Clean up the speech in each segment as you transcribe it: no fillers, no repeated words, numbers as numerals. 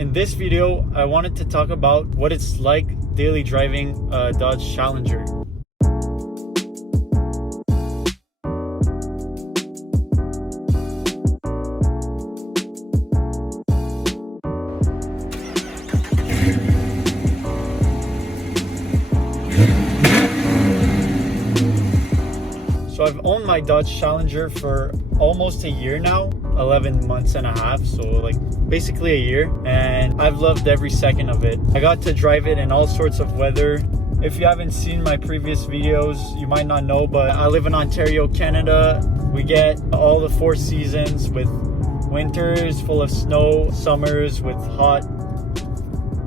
In this video, I wanted to talk about what it's like daily driving a Dodge Challenger. So I've owned my Dodge Challenger for almost a year now, 11 months and a half, so like basically a year, and I've loved every second of it. I got to drive it in all sorts of weather. If you haven't seen my previous videos, you might not know, but I live in Ontario, Canada. We get all the 4 seasons, with winters full of snow, summers with hot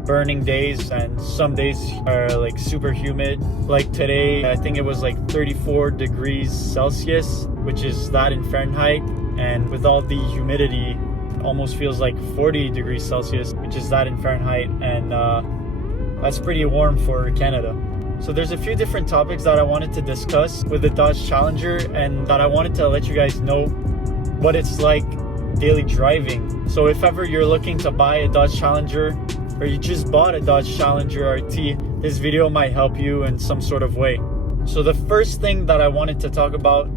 burning days, and some days are like super humid. Like today, I think it was like 34 degrees Celsius, which is that in Fahrenheit, and with all the humidity, it almost feels like 40 degrees Celsius, which is that in Fahrenheit, and that's pretty warm for Canada. So there's a few different topics that I wanted to discuss with the Dodge Challenger, and that I wanted to let you guys know what it's like daily driving. So if ever you're looking to buy a Dodge Challenger, or you just bought a Dodge Challenger RT, this video might help you in some sort of way. So the first thing that I wanted to talk about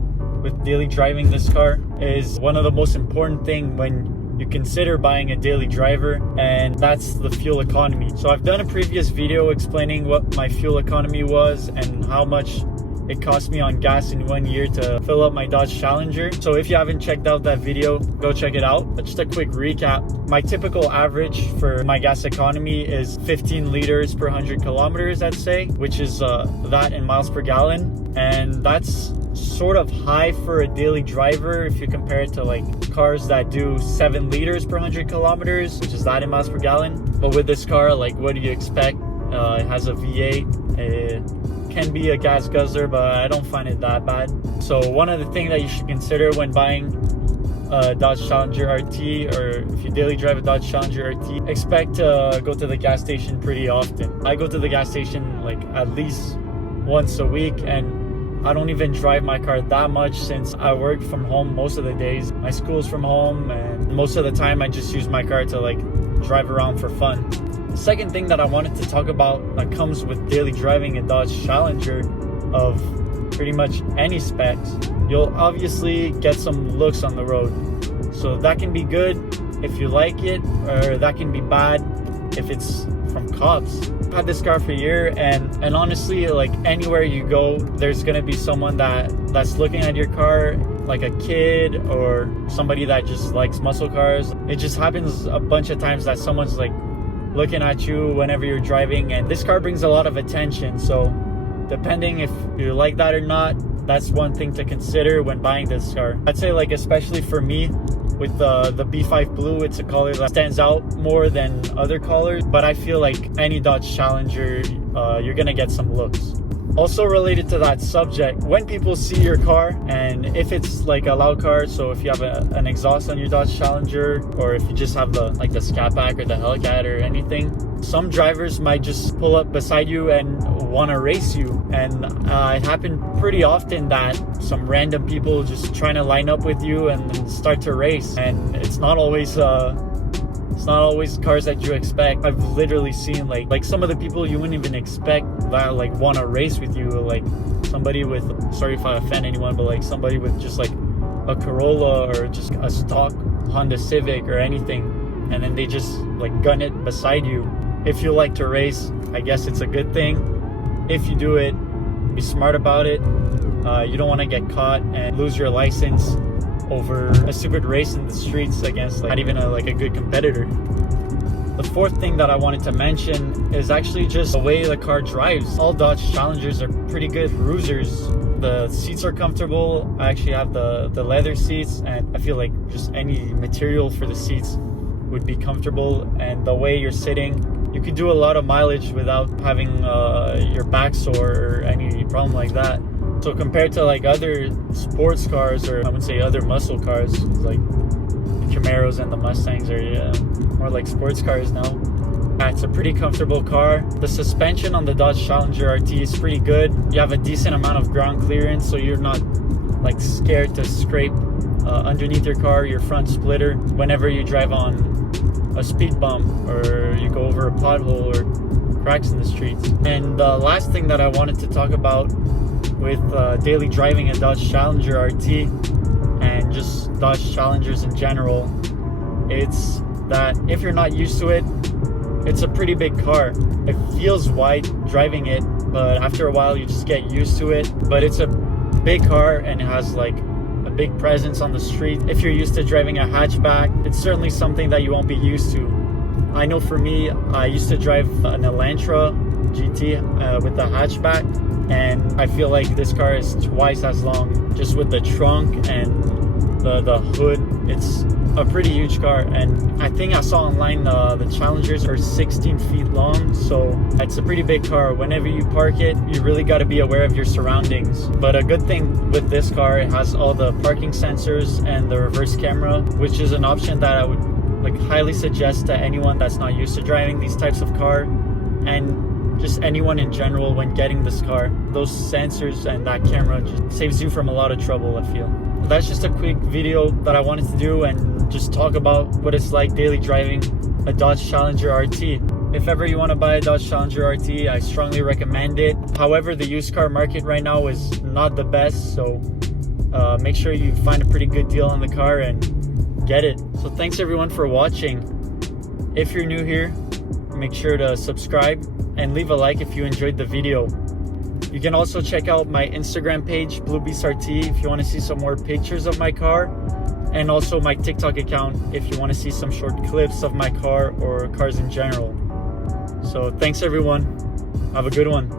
with daily driving this car is one of the most important thing when you consider buying a daily driver, and that's the fuel economy. So I've done a previous video explaining what my fuel economy was and how much it cost me on gas in 1 year to fill up my Dodge Challenger. So if you haven't checked out that video, go check it out. But just a quick recap. My typical average for my gas economy is 15 liters per 100 kilometers, I'd say, which is that in miles per gallon. And that's sort of high for a daily driver if you compare it to like cars that do 7 liters per 100 kilometers, which is that in miles per gallon. But with this car, like, what do you expect? It has a V8. It can be a gas guzzler, but I don't find it that bad. So one of the things that you should consider when buying a Dodge Challenger RT, or if you daily drive a Dodge Challenger RT, expect to go to the gas station pretty often. I go to the gas station like at least once a week, and I don't even drive my car that much since I work from home most of the days. My school's from home, and most of the time I just use my car to like drive around for fun. The second thing that I wanted to talk about that comes with daily driving a Dodge Challenger of pretty much any specs, you'll obviously get some looks on the road. So that can be good if you like it, or that can be bad if it's from cops. I've had this car for a year, and honestly, like anywhere you go, there's gonna be someone that's looking at your car, like a kid or somebody that just likes muscle cars. It just happens a bunch of times that someone's like looking at you whenever you're driving, and this car brings a lot of attention. So depending if you like that or not, that's one thing to consider when buying this car. I'd say, like, especially for me with the B5 Blue, it's a color that stands out more than other colors, but I feel like any Dodge Challenger, you're gonna get some looks. Also related to that subject, when people see your car, and if it's like a loud car, so if you have an exhaust on your Dodge Challenger, or if you just have the Scat Pack or the Hellcat or anything, some drivers might just pull up beside you and want to race you. And it happened pretty often that some random people just trying to line up with you and start to race, and it's not always cars that you expect. I've literally seen like some of the people you wouldn't even expect that like want to race with you, like somebody with, sorry if I offend anyone, but like somebody with just like a Corolla or just a stock Honda Civic or anything, and then they just like gun it beside you. If you like to race, I guess it's a good thing. If you do it, be smart about it. You don't want to get caught and lose your license over a stupid race in the streets against like, not even a good competitor. The fourth thing that I wanted to mention is actually just the way the car drives. All Dodge Challengers are pretty good cruisers. The seats are comfortable. I actually have the leather seats, and I feel like just any material for the seats would be comfortable. And the way you're sitting, you could do a lot of mileage without having your back sore or any problem like that. So compared to like other sports cars, or I would say other muscle cars, like the Camaros and the Mustangs are more like sports cars now. It's a pretty comfortable car. The suspension on the Dodge Challenger RT is pretty good. You have a decent amount of ground clearance, so you're not like scared to scrape underneath your car, your front splitter, whenever you drive on a speed bump, or you go over a pothole or cracks in the streets. And the last thing that I wanted to talk about with daily driving a Dodge Challenger RT and just Dodge Challengers in general, it's that if you're not used to it, it's a pretty big car. It feels wide driving it, but after a while you just get used to it. But it's a big car and it has like a big presence on the street. If you're used to driving a hatchback, it's certainly something that you won't be used to. I know for me, I used to drive an Elantra GT with the hatchback, and I feel like this car is twice as long, just with the trunk and the hood. It's a pretty huge car, and I think I saw online the Challengers are 16 feet long, so it's a pretty big car. Whenever you park it, you really got to be aware of your surroundings. But a good thing with this car, it has all the parking sensors and the reverse camera, which is an option that I would like highly suggest to anyone that's not used to driving these types of car, and just anyone in general when getting this car. Those sensors and that camera just saves you from a lot of trouble, I feel. That's just a quick video that I wanted to do and just talk about what it's like daily driving a Dodge Challenger RT. If ever you want to buy a Dodge Challenger RT, I strongly recommend it. However, the used car market right now is not the best, so make sure you find a pretty good deal on the car and get it. So thanks everyone for watching. If you're new here, make sure to subscribe and leave a like if you enjoyed the video. You can also check out my Instagram page, BlueBeastRT, if you want to see some more pictures of my car, and also my TikTok account if you want to see some short clips of my car or cars in general. So thanks everyone. Have a good one.